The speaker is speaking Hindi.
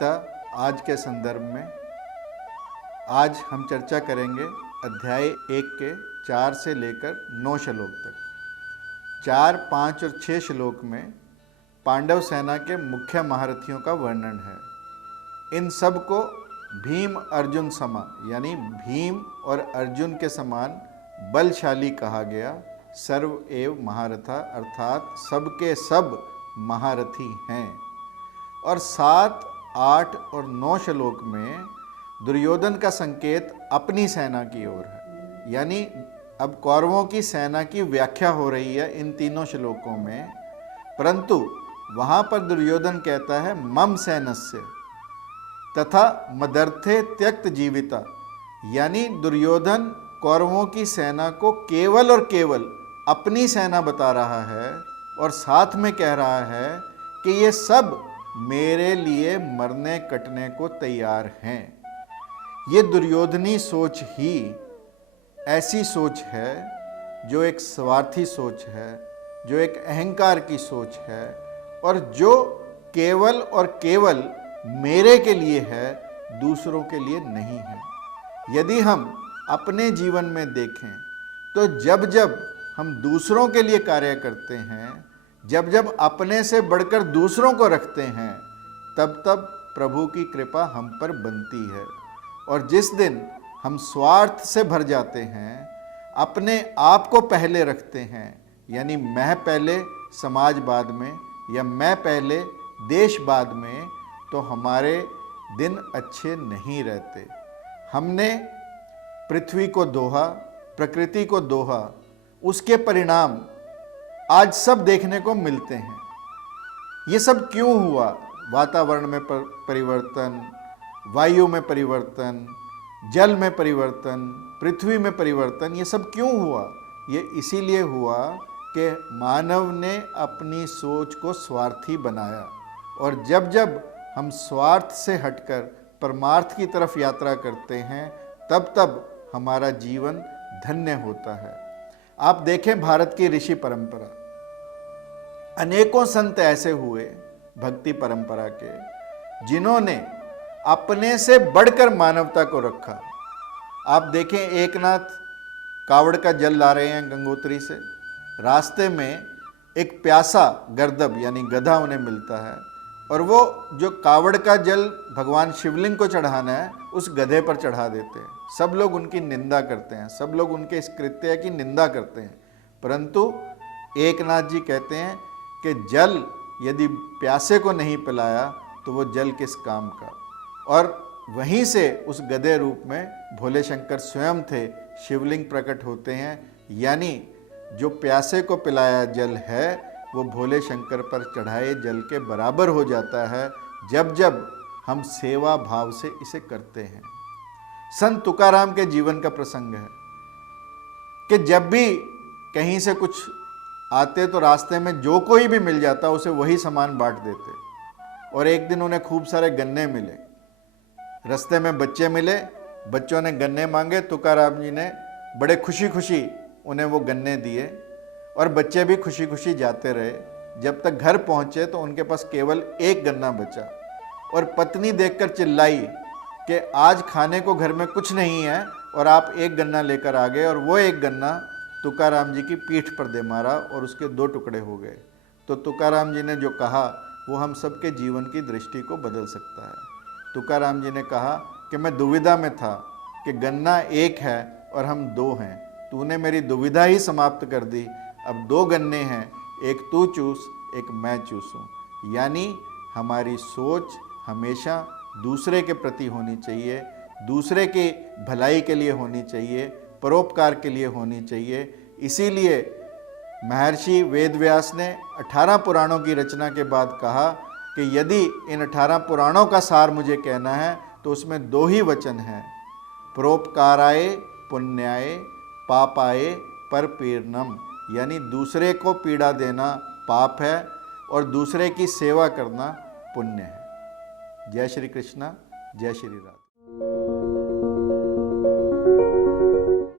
गीता आज के संदर्भ में। आज हम चर्चा करेंगे अध्याय 1 के 4 से लेकर 9 श्लोक तक। 4, 5 और 6 श्लोक में पांडव सेना के मुख्य महारथियों का वर्णन है। इन सब को भीम अर्जुन समा यानी भीम और अर्जुन के समान बलशाली कहा गया। सर्व एव महारथा अर्थात सबके सब महारथी हैं। और 7, 8 और 9 श्लोक में दुर्योधन का संकेत अपनी सेना की ओर है, यानी अब कौरवों की सेना की व्याख्या हो रही है इन तीनों श्लोकों में। परंतु वहाँ पर दुर्योधन कहता है मम सैनस्य तथा मदर्थे त्यक्त जीविता, यानी दुर्योधन कौरवों की सेना को केवल और केवल अपनी सेना बता रहा है और साथ में कह रहा है कि ये सब मेरे लिए मरने कटने को तैयार हैं। ये दुर्योधनी सोच ही ऐसी सोच है जो एक स्वार्थी सोच है, जो एक अहंकार की सोच है और जो केवल और केवल मेरे के लिए है, दूसरों के लिए नहीं है। यदि हम अपने जीवन में देखें तो जब जब हम दूसरों के लिए कार्य करते हैं, जब जब अपने से बढ़कर दूसरों को रखते हैं, तब तब प्रभु की कृपा हम पर बनती है। और जिस दिन हम स्वार्थ से भर जाते हैं, अपने आप को पहले रखते हैं, यानी मैं पहले समाज बाद में या मैं पहले देश बाद में, तो हमारे दिन अच्छे नहीं रहते। हमने पृथ्वी को दोहा, प्रकृति को दोहा, उसके परिणाम आज सब देखने को मिलते हैं। ये सब क्यों हुआ? वातावरण में परिवर्तन, वायु में परिवर्तन, जल में परिवर्तन, पृथ्वी में परिवर्तन, ये सब क्यों हुआ? ये इसीलिए हुआ कि मानव ने अपनी सोच को स्वार्थी बनाया। और जब जब हम स्वार्थ से हटकर परमार्थ की तरफ यात्रा करते हैं, तब तब हमारा जीवन धन्य होता है। आप देखें भारत की ऋषि परंपरा, अनेकों संत ऐसे हुए भक्ति परंपरा के जिन्होंने अपने से बढ़कर मानवता को रखा। आप देखें एकनाथ कावड़ का जल ला रहे हैं गंगोत्री से, रास्ते में एक प्यासा गर्दभ यानी गधा उन्हें मिलता है और वो जो कावड़ का जल भगवान शिवलिंग को चढ़ाना है उस गधे पर चढ़ा देते हैं। सब लोग उनकी निंदा करते हैं, सब लोग उनके इस कृत्य की निंदा करते हैं, परंतु एकनाथ जी कहते हैं कि जल यदि प्यासे को नहीं पिलाया तो वो जल किस काम का। और वहीं से उस गधे रूप में भोले शंकर स्वयं थे, शिवलिंग प्रकट होते हैं, यानी जो प्यासे को पिलाया जल है वो भोले शंकर पर चढ़ाए जल के बराबर हो जाता है, जब जब हम सेवा भाव से इसे करते हैं। संत तुकाराम के जीवन का प्रसंग है कि जब भी कहीं से कुछ आते तो रास्ते में जो कोई भी मिल जाता उसे वही सामान बांट देते। और एक दिन उन्हें खूब सारे गन्ने मिले, रास्ते में बच्चे मिले, बच्चों ने गन्ने मांगे, तुकाराम जी ने बड़े खुशी खुशी उन्हें वो गन्ने दिए और बच्चे भी खुशी खुशी जाते रहे। जब तक घर पहुंचे तो उनके पास केवल एक गन्ना बचा और पत्नी देखकर चिल्लाई कि आज खाने को घर में कुछ नहीं है और आप एक गन्ना लेकर आ गए। और वो एक गन्ना तुकाराम जी की पीठ पर दे मारा और उसके 2 टुकड़े हो गए। तो तुकाराम जी ने जो कहा वो हम सबके जीवन की दृष्टि को बदल सकता है। तुकाराम जी ने कहा कि मैं दुविधा में था कि गन्ना एक है और हम 2 हैं, तूने मेरी दुविधा ही समाप्त कर दी। अब 2 गन्ने हैं, एक तू चूस एक मैं चूसूं। यानी हमारी सोच हमेशा दूसरे के प्रति होनी चाहिए, दूसरे की भलाई के लिए होनी चाहिए, परोपकार के लिए होनी चाहिए। इसीलिए महर्षि वेदव्यास ने 18 पुराणों की रचना के बाद कहा कि यदि इन 18 पुराणों का सार मुझे कहना है तो उसमें 2 ही वचन हैं, परोपकाराय पुण्याय पापाय परपीड़नम, यानी दूसरे को पीड़ा देना पाप है और दूसरे की सेवा करना पुण्य है। जय श्री कृष्णा, जय श्री राम।